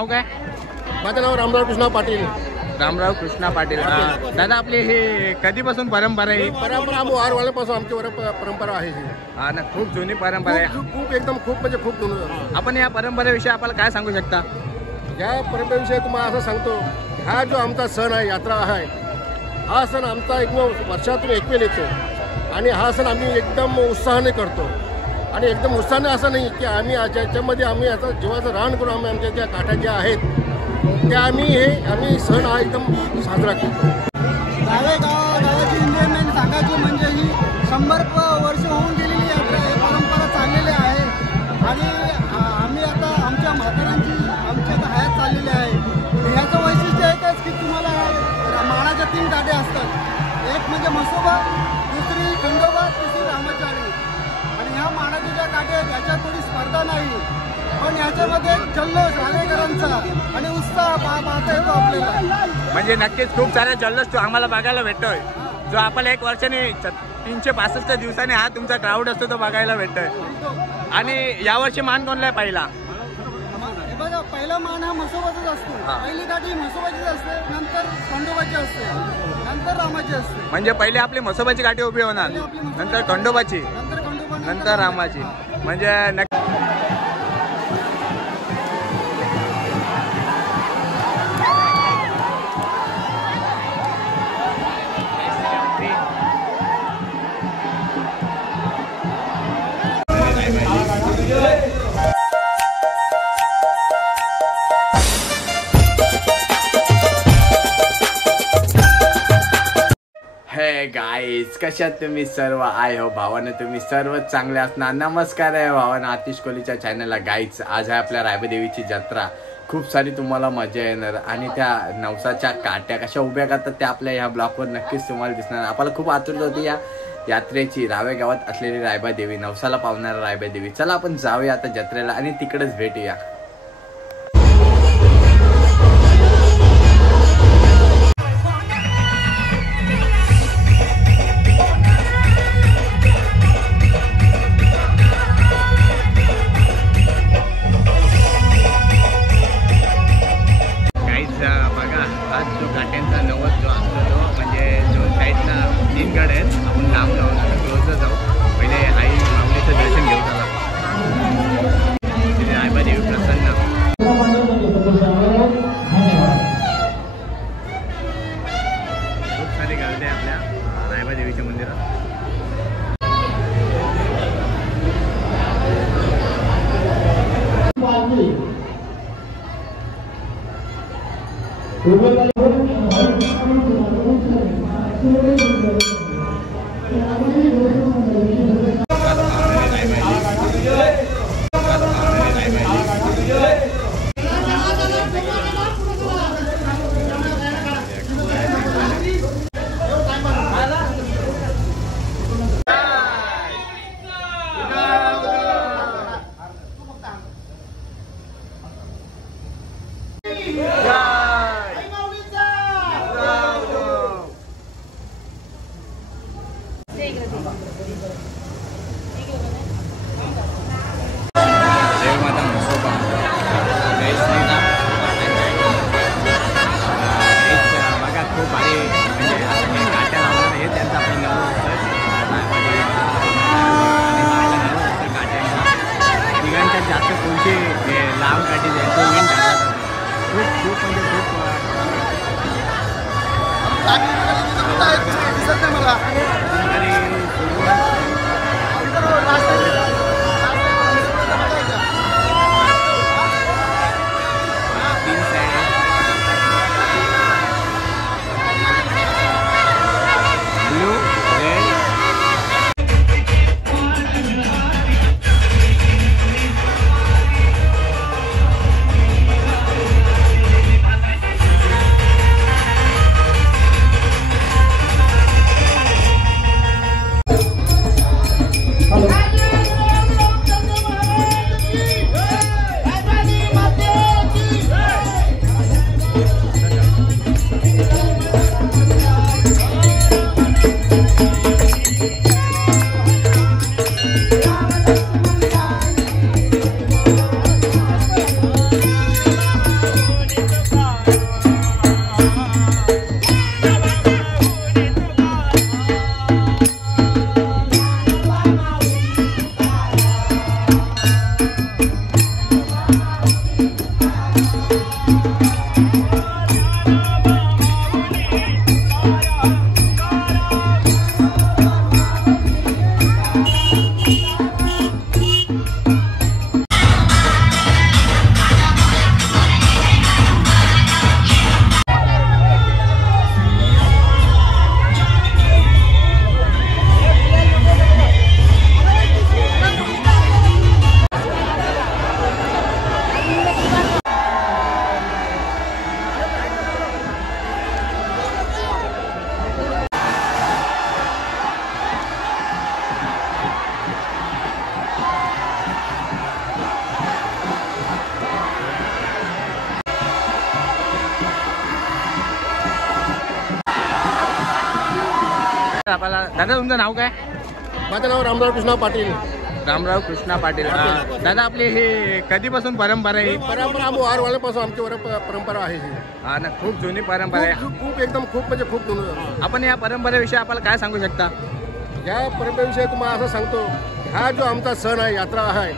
नाव काय? माझं नाव रामराव कृष्णा पाटील. रामराव कृष्णा पाटील. दादा आपली हे कधीपासून परंपरा आहे? परंपरा वारवाल्यापासून आमची परंपरा आहे ही. हा ना, खूप जुनी परंपरा आहे. खूप एकदम खूप म्हणजे खूप जुनं. आपण या परंपरेविषयी आपल्याला काय सांगू शकता? या परंपरेविषयी तुम्हाला असं सांगतो, हा जो आमचा सण आहे, यात्रा आहे, हा सण आमचा एकदम वर्षातून एक वेळ येतो आणि हा सण आम्ही एकदम उत्साहाने करतो. आणि एकदम उत्साहाने असं नाही की आम्ही याच्यामध्ये आम्ही आता जीवाचं रान करून आम्ही आमच्या ज्या काठ्या ज्या आहेत त्या आम्ही सण हा एकदम साजरा करतो. गावाची इंडियन सांगायची म्हणजे ही 100 वर्ष होऊन गेलेली यात्रा ही परंपरा चाललेली आहे. आणि आम्ही आता आमच्या म्हाताऱ्यांची आमच्या आता हयात चाललेली आहे. ह्याचं वैशिष्ट्य एकच की तुम्हाला मानाच्या 3 गाड्या असतात. एक म्हणजे म्हसोबा, दुसरी खंडोबा, तिसरी रामाचारी. आणि ह्या मानाच्या ज्या गाड्या आहेत याच्यात थोडी स्पर्धा नाही, पण याच्यामध्ये एक जल्लोष रालेकरांचा आणि उत्साह पाहता येतो आपल्याला. म्हणजे नक्कीच खूप सारा जल्लोष आम्हाला बघायला भेटतोय, जो आपल्याला 1 वर्षाने 365 दिवसाने हा तुमचा क्राऊड असतो तो बघायला भेटतोय. आणि यावर्षी मान कोणला पहिला? बघा, पहिला मान हा म्हसोबाचाच असतो. पहिली गाडी म्हसोबाचीच असते, नंतर खंडोबाची असते, नंतर रामाची असते. म्हणजे पहिले आपली म्हसोबाची गाठी उभी होणार, नंतर खंडोबाची, नंतर रामाची. म्हणजे गाईज कशात तुम्ही सर्व? आय हो भावानं तुम्ही सर्व चांगले असणार. नमस्कार आहे भावानं आतिश कोहलीच्या चॅनलला. गाईज आज आहे आपल्या रायबादेवीची जत्रा. खूप सारी तुम्हाला मजा येणार आणि त्या नवसाच्या काट्या कशा उभ्या करतात त्या आपल्या ह्या ब्लॉकवर नक्कीच तुम्हाला दिसणार. आपल्याला खूप आतुरता होती या यात्रेची. रावे गावात असलेली रायबादेवी, नवसाला पावणारा रायबादेवी. चला आपण जाऊया आता जत्रेला आणि तिकडेच भेटूया. आपल्याला दादा तुमचं नाव काय? माझं नाव रामराव कृष्णा पाटील. रामराव कृष्णा पाटील. दादा आपली हे कधीपासून परंपरा आहे? परंपरा वारवाल्यापासून आमची परंपरा आहे ही. हा ना, खूप जुनी परंपरा आहे. खूप एकदम खूप म्हणजे खूप जुनं. आपण या परंपरेविषयी आपल्याला काय सांगू शकता? या परंपरेविषयी तुम्हाला असं सांगतो, हा जो आमचा सण आहे, यात्रा आहे,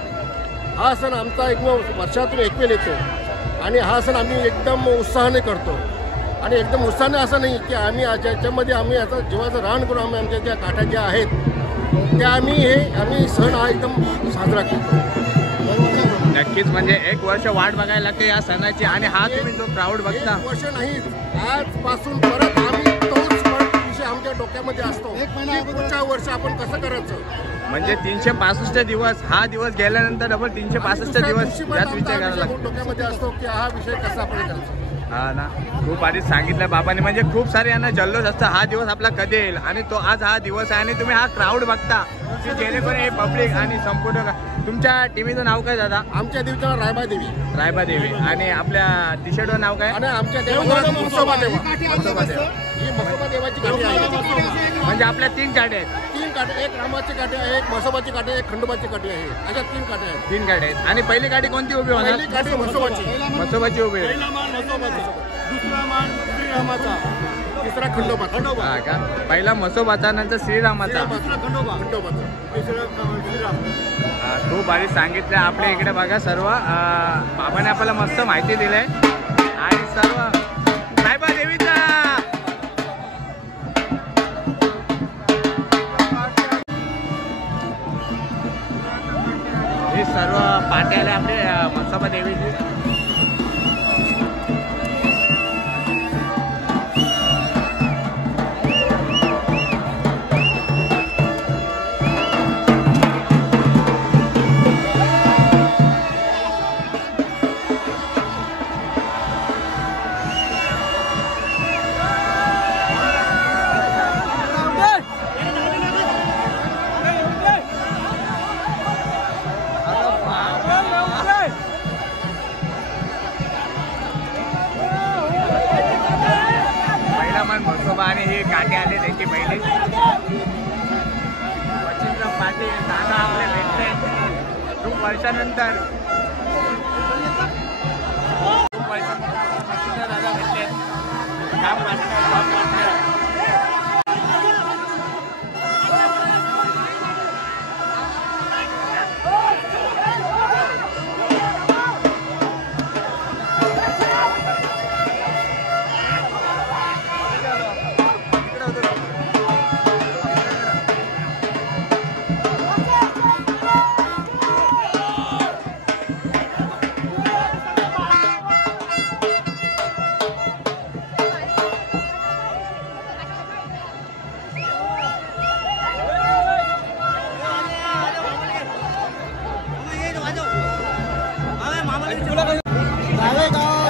हा सण आमचा एकदम वर्षातून एक वेळ येतो आणि हा सण आम्ही एकदम उत्साहाने करतो. आणि एकदम उत्साहाने असं नाही की आम्ही याच्यामध्ये आम्ही आता जीवाचं रान करून आम्ही आमच्या ज्या काठ्या ज्या आहेत त्या आम्ही सण हा एकदम साजरा करतो. नक्कीच, म्हणजे एक वर्ष वाट बघायला लागते या सणाची. आणि हा तुम्ही जो क्राऊड बघता, वर्ष नाही, आजपासून परत आम्ही तोच विषय आमच्या डोक्यामध्ये असतो. पुढच्या वर्ष आपण कसं करायचं, म्हणजे 365 दिवस, हा दिवस गेल्यानंतर डबल 365 दिवस याच विचार करायला लागतो. डोक्यामध्ये असतो की हा विषय कसा आपण करायचा. हा ना, खूप आधीच सांगितलं बाबांनी, म्हणजे खूप सारे यांना जल्लोष असतं हा दिवस आपला कधी येईल. आणि तो आज हा दिवस आहे. आणि तुम्ही हा क्राऊड बघता की जेणेकरून हे पब्लिक आणि संपूर्ण तुमच्या टीव्हीचं नाव काय दादा? आमच्या देवीचं नाव रायबा देवी. रायबा देवी. आणि आपल्या टी शर्टवर नाव काय? आणि आमच्या देवाचं म्हसोबा देवा. म्हसोबा देवा ही म्हसोबा देवाची काठी आहे. म्हणजे आपल्या 3 काठे आहेत. 3 काठे, एक रामाची काठी आहे, एक म्हसोबाची काठी आहे, एक खंडोबाची काठी आहे. अशा 3 काठे आहेत. 3 काठे आहेत. आणि पहिली काठी कोणती उभी होणार? पहिली काठी म्हसोबाची. म्हसोबाची उभी आहे. पहिला मान म्हसोबाचा, दुसरा मान श्रीरामाचा, तिसरा खंडोबा. हा का? पहिला म्हसोबाचा, नंतर श्रीरामाचा. खंडोबाचा, तिसरा श्रीराम. खूप भारी सांगितलं. आपल्या इकडे बघा सर्व बाबाने आपल्याला मस्त माहिती दिलंय. आणि सर्व रायबा देवीचा हे सर्व पाटे आले आपले म्हसोबा देवीची. म्हसोबा आणि हे काटे आले त्यांची पहिले. वचिंद्र पाटील दादा आपले भेटले खूप वर्षानंतर. दादा भेटले, काम वाटलं.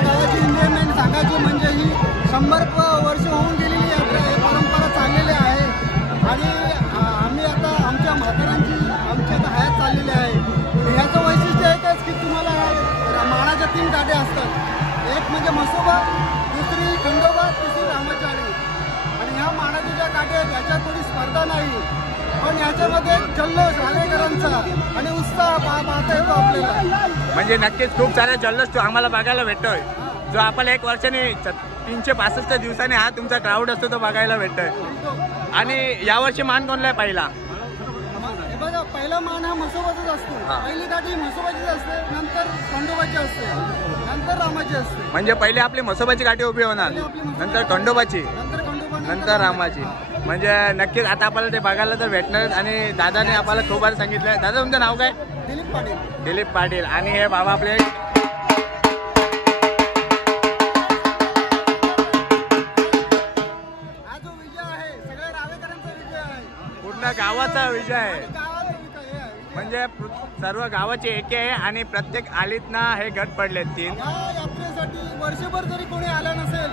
गावाची एन्जॉयमेंट सांगायची म्हणजे ही 100 वर्ष होऊन गेलेली यात्रा आहे. परंपरा चाललेली आहे. आणि आम्ही आता आमच्या म्हाताऱ्यांची आमच्या आता हयात चाललेली आहे. ह्याचं वैशिष्ट्य एकच की तुम्हाला मानाच्या 3 काठे असतात. एक म्हणजे म्हसोबा, दुसरी खंडोबा, तिसरी रामाचारी. आणि ह्या मानाच्या ज्या काठे आहेत ह्याच्यात थोडी स्पर्धा नाही, पण ह्याच्यामध्ये जल्लोष रालेकरांचा आणि उत्साह पाहता येतो आपल्याला. म्हणजे नक्कीच खूप सारा जल्लोष आम्हाला बघायला भेटतोय. जो आपल्याला 1 वर्षाने 365 दिवसांनी हा तुमचा क्राऊड असतो तो बघायला भेटतोय. आणि यावर्षी मान कोणला आहे पहिला? बघा, पहिला मान हा म्हसोबाचाच असतो. पहिली काठी म्हसोबाचीच असते, नंतर खंडोबाची असते, नंतर रामाची असते. म्हणजे पहिले आपली म्हसोबाची काठी उभी होणार, नंतर खंडोबाची, नंतर रामाची. म्हणजे नक्कीच आता आपल्याला ते बघायला तर भेटणार. आणि दादाने आपल्याला खूप सारं सांगितलं. दादा तुमचं नाव काय? दिलीप पाटील. दिलीप पाटील. आणि हे बाबा आपले हा जो विजय आहे सगळ्या रावेकरांचा विजय आहे, पूर्ण गावाचा विजय आहे. म्हणजे सर्व गावाचे एके आहे. आणि प्रत्येक आलीतना हे गट पडले 3. या यात्रेसाठी वर्षभर जरी कोणी आला नसेल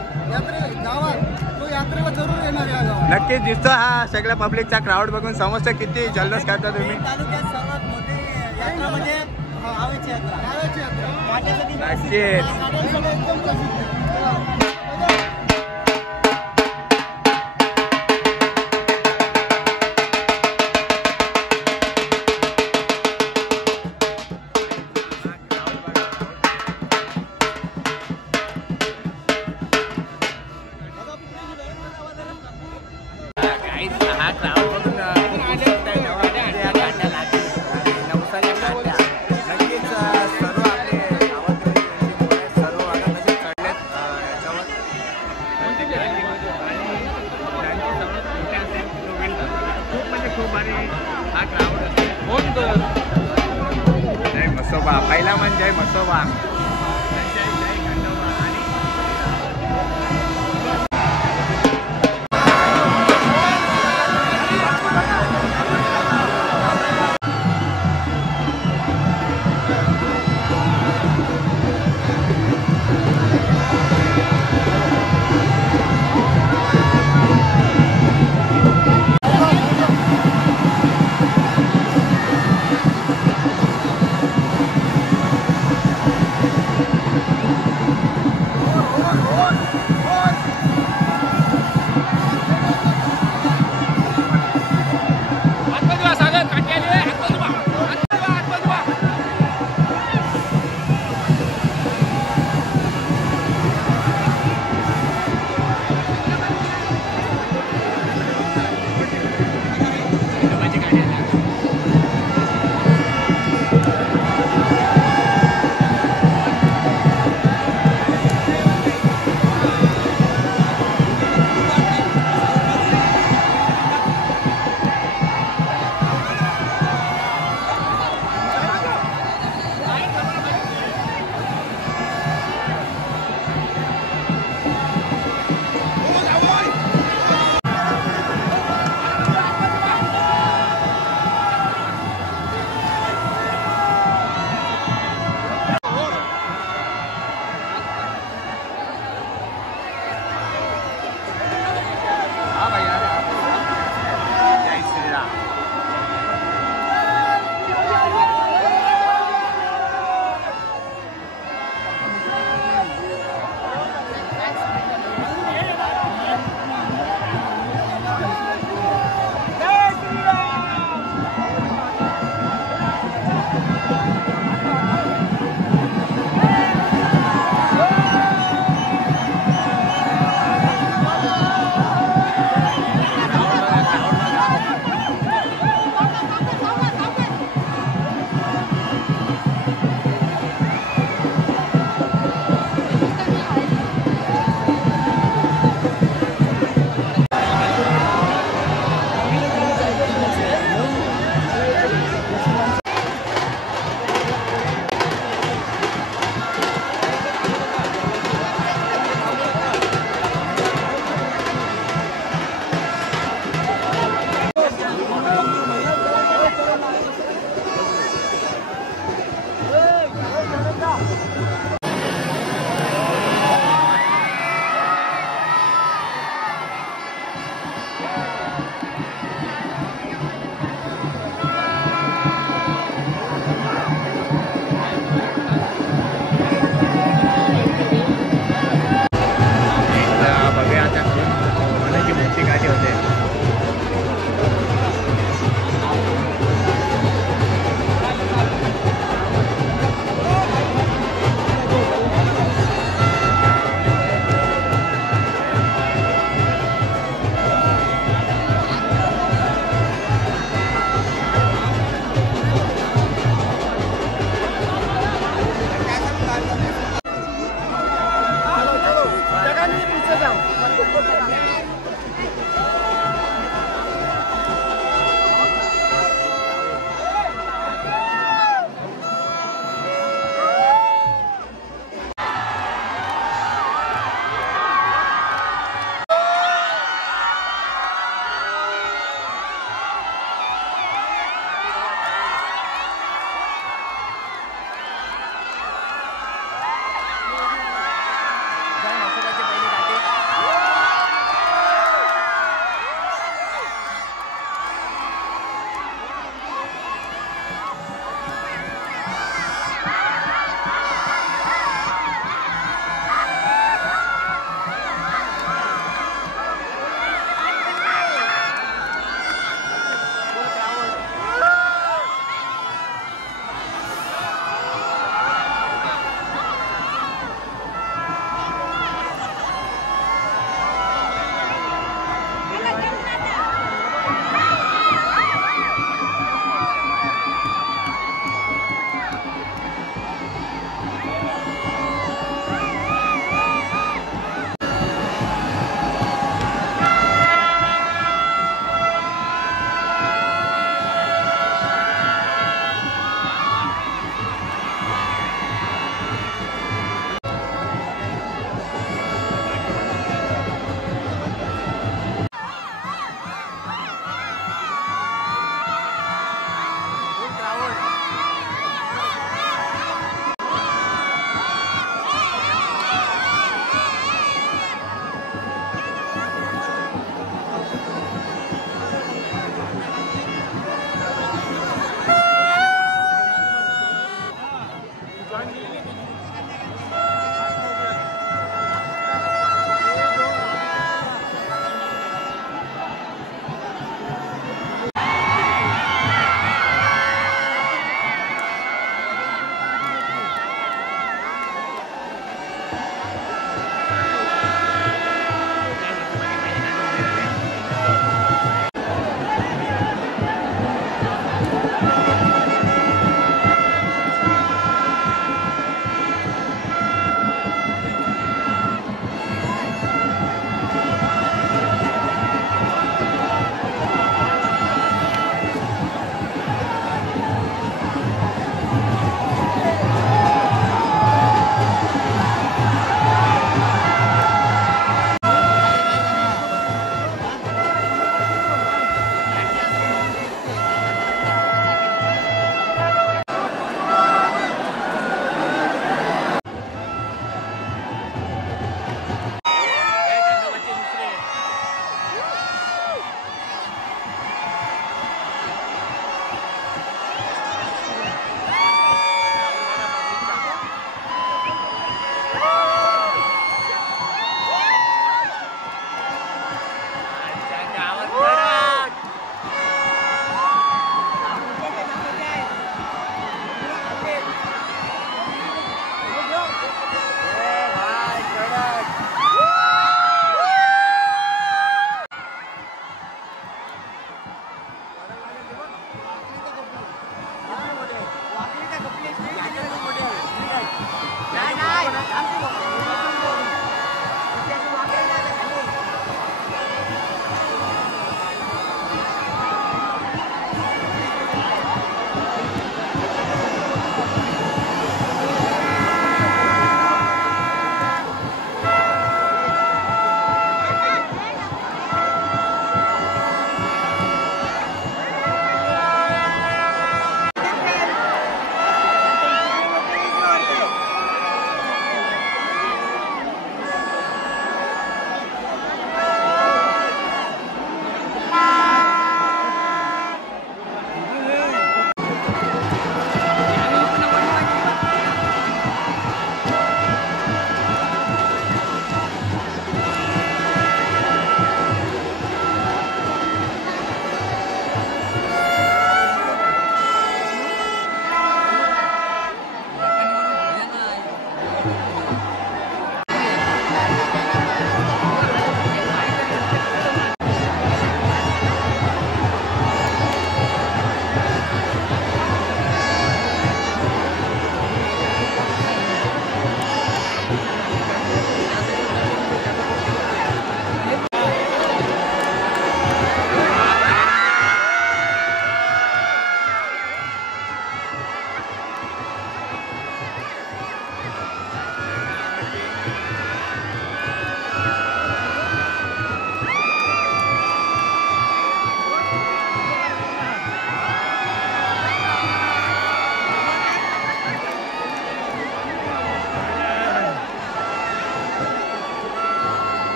गावात, तो यात्रेला जरूर येणार या गावात. नक्कीच दिसतो हा सगळ्या पब्लिकचा क्राऊड बघून समजतं किती जल्लोष करता तुम्ही. तालुक्यात सर्वात मोठी यात्रा म्हणजे गावाची यात्रा. नक्कीच. एकदम प्रसिद्ध आहे. खूप म्हणजे खूप भारी हा क्राऊड असते. कोण तो जय मसोबा, पहिला म्हणजे जय मसोबा.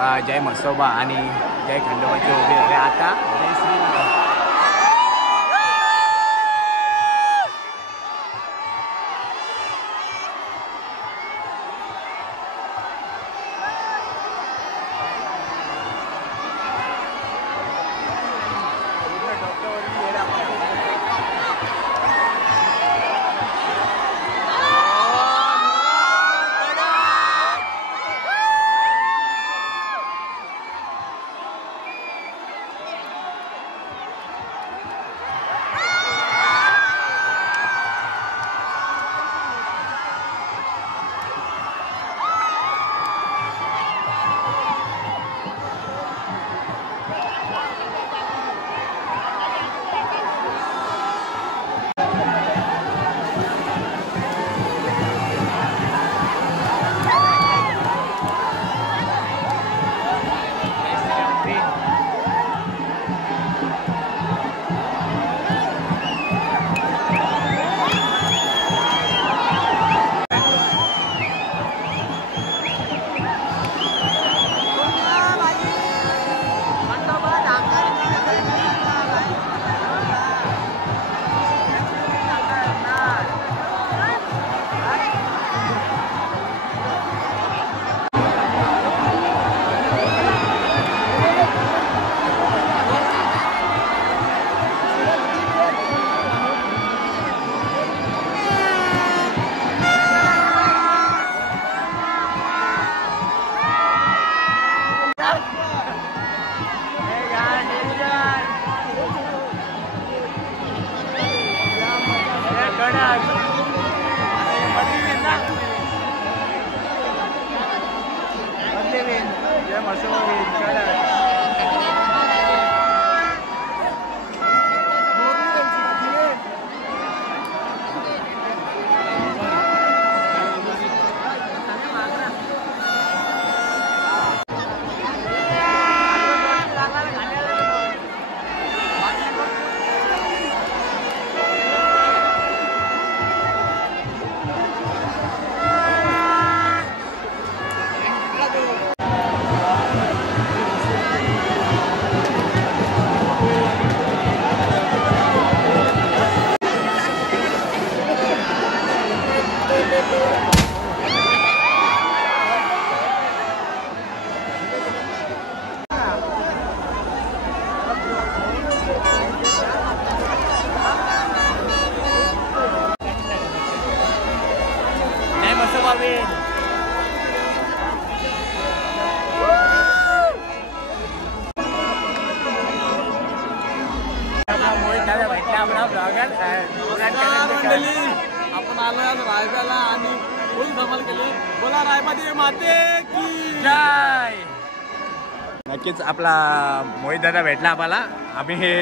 जय म्हसोबा आणि जय खंडोबाचे उभे झाले. आता जय श्री आपण आलो आज रायबाला आणि फुल धमाल केली. बोला रायबादेवी माते की जय. नक्कीच आपला मोहित दादा भेटला आम्हाला. आम्ही हे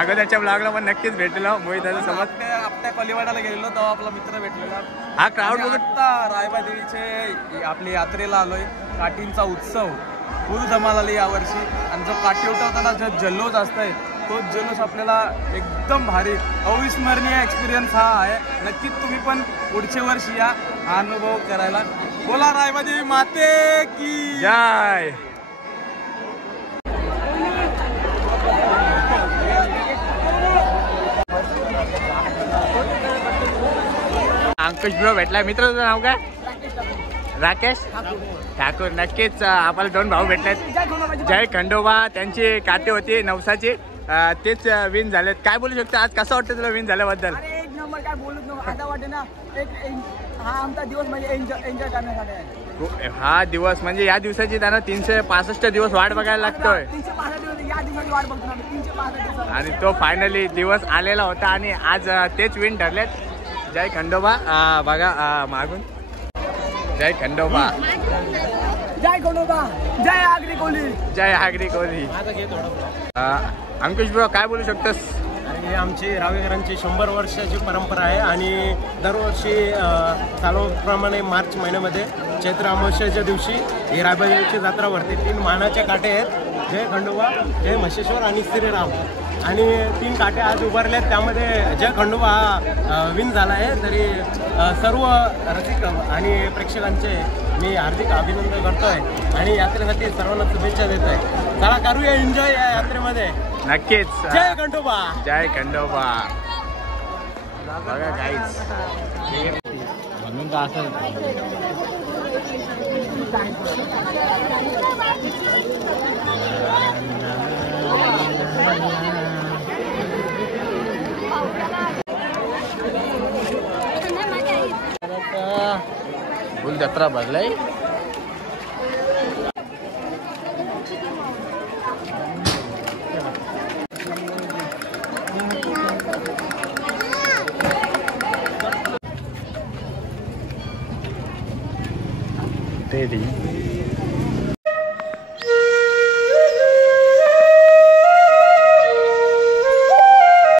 अगोदरच्या ब्लॉगला पण नक्कीच भेटलो मोहित दादा सोबत. आपल्या कलिवाडाला गेलेलो तेव्हा आपला मित्र भेटलेला. हा क्राऊड बघत आता रायबादेवीचे आपली यात्रेला आलोय. काठींचा उत्सव फुल धमाल आली यावर्षी आणि जो काठी उठवताना जो जल्लोष असतंय तो जल्लोष आपल्याला एकदम भारी अविस्मरणीय एक्सपिरियन्स हा आहे. नक्कीच तुम्ही पण पुढच्या वर्षी या हा अनुभव करायला. बोला रायबादेवी माते की जय. अंकुश ब्रो भेटला. मित्र तुझं नाव काय? राकेश ठाकूर. नक्कीच आम्हाला दोन भाऊ भेटलेत. जय खंडोबा त्यांची काठी होती नवसाची तेच विन झालेत. काय बोलू शकतो आज कसं वाटतं तुला विन झाल्याबद्दल? एक नंबर काय बोलूच नको. आता वाटते ना हा आमचा दिवस म्हणजे एन्जॉय करण्यासाठी आहे. हा दिवस म्हणजे या दिवसाची त्यांना 365 दिवस वाट बघायला लागतोय. 365 दिवस या दिवसाची वाट बघतो आम्ही. 365 दिवस आणि तो फायनली दिवस आलेला होता आणि आज तेच विन ठरलेत. जय खंडोबा. बघा मागून जय खंडोबा. जय खंडोबा. जय आगरी कोली. जय आगरी कोली. अंकुश ब्रो काय बोलू शकतोस? ही आमची रावेकरांची 100 वर्षाची परंपरा आहे आणि दरवर्षी चालूप्रमाणे मार्च महिन्यामध्ये चैत्र अमावस्येच्या दिवशी ही रायबादेवीची जत्रा भरते. 3 मानाचे काठे आहेत. जय खंडोबा, जय म्हशेश्वर आणि श्रीराम. आणि 3 काटे आज उभारले आहेत. त्यामध्ये जय खंडोबा हा विन झाला आहे. तरी सर्व रसिक आणि प्रेक्षकांचे मी हार्दिक अभिनंदन करतोय आणि यात्रेसाठी सर्वांना शुभेच्छा देत आहे. चला करूया एन्जॉय या यात्रेमध्ये. नक्कीच. जय खंडोबा. जय खंडोबा. बघा गाईज म्हणून तर असं फुल जत्रा भरलाय. ते